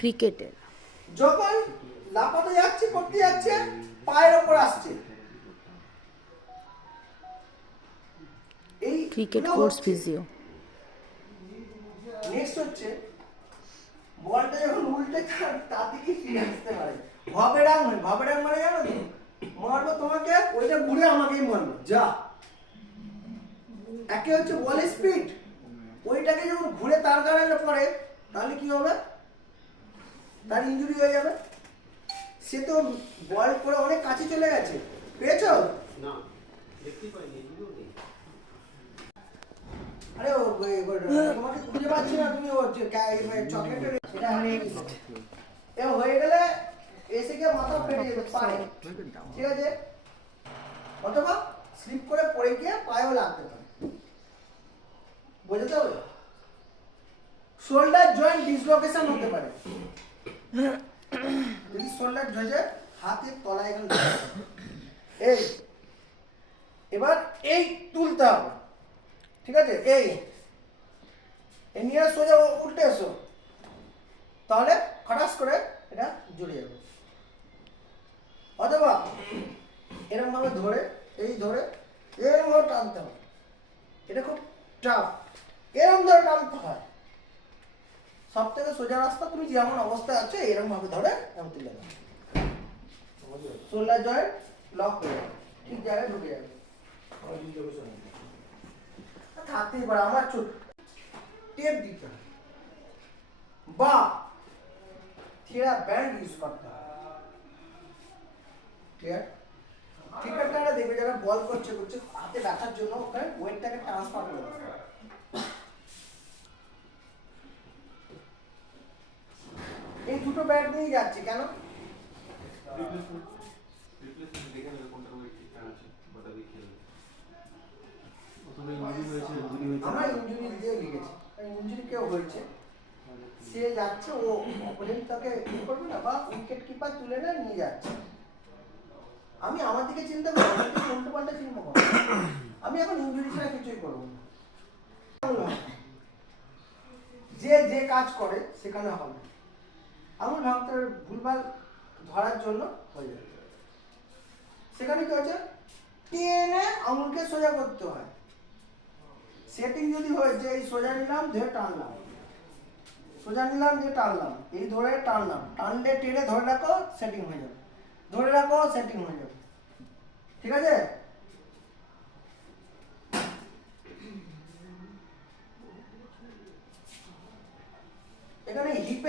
ক্রিকেটের যখন লাফাতে যাচ্ছে করতে যাচ্ছে পায়ের ওপর আসছে, এই ক্রিকেট কোর্স ফিজিও। নেক্সট হচ্ছে বলটা যখন উল্টে তার দিকে ফিরে আসতে পারে। ভবেরাং হয়, ভবেরাং মানে জানো তো, মারবো তোমাকে, ওইটা ঘুরে আমাকেই মারবো যা। একে হচ্ছে বল স্পিড, ওইটাকে যখন ঘুরে তার কারণে পড়ে তাহলে কি হবে, তার ইনজুরি হয়ে যাবে। সে তো বল করে অনেক কাছে চলে গেছে, পেয়েছো না? দেখতে পাইনি। আরে তোমাকে খুঁজে পাচ্ছি না, তুমি চকলেটের এটা এ হয়ে গেলে এসে গিয়ে মাথা ফেটে যেতে পারে, ঠিক আছে? অথবা স্লিপ করে পড়ে গিয়ে পায়েও লাগতে পারে, বুঝতে হবে? শোল্ডার জয়েন্ট ডিসলোকেশন হতে পারে যদি শোল্ডার ধরে হাতের তলায় এখানে এই, এবার এই তুলতে হবে, ঠিক আছে? এই নিয়ে সোজা উল্টে এসো, তাহলে খটাস করে এটা জুড়ে যাবে। অথবা এরকম ভাবে ধরে, এই ধরে এরকম ভাবে টানতে হবে, এটা খুব টাফ, এরকম ধরে টানতে হয়। সব থেকে সোজা রাস্তা, তুমি যেমন অবস্থায় আছে এরকম ভাবে ধরে এরকম তুলে দাও, শোল্ডার জয়েন্ট লক হয়ে যাবে, ঠিক জায়গায় ঢুকে যাবে। থাকতেই পারে, আমার চোখ টেপ দিতে হবে বা থিয়া ব্যান্ড ইউজ করতে হবে, ঠিক আছে? ক্রিকেটাররা দেখবে যারা বল করছে হাতে ব্যথার জন্য ওখানে ওয়েটটাকে ট্রান্সফার করে দিতে হবে। এই দুটো ব্যাট নিয়ে যাচ্ছে কেন? আমার ইনজুরি দিয়ে লিখেছে, ইনজুরি কেউ হয়েছে, সে যাচ্ছে, ও অপোনেন্ট তাকে কি করবে না, বা উইকেট কিপার তুলে নিয়ে যাচ্ছে। আমি আমার দিকে চিন্তা করবো, উল্টো পাল্টা চিন্তা করবো, আমি এখন ইনজুরি ছাড়া কিছুই করবো না। যে যে কাজ করে সেখানে হবে, আঙুল ভাঙতে ভুলভাল ধরার জন্য হয়ে যাবে। সেখানে কি হচ্ছে, টেনে আঙুলকে সোজা করতে হয়। সেটিং যদি হয়েছে এই সোজা নিলাম ধরে টানলাম, সোজা নিলাম দিয়ে টানলাম, এই ধরে টানলাম, টানলে টেনে ধরে রাখো, সেটিং হয়ে যাবে, ধরে রাখো, সেটিং হয়ে যাবে, ঠিক আছে? এখানে হিপে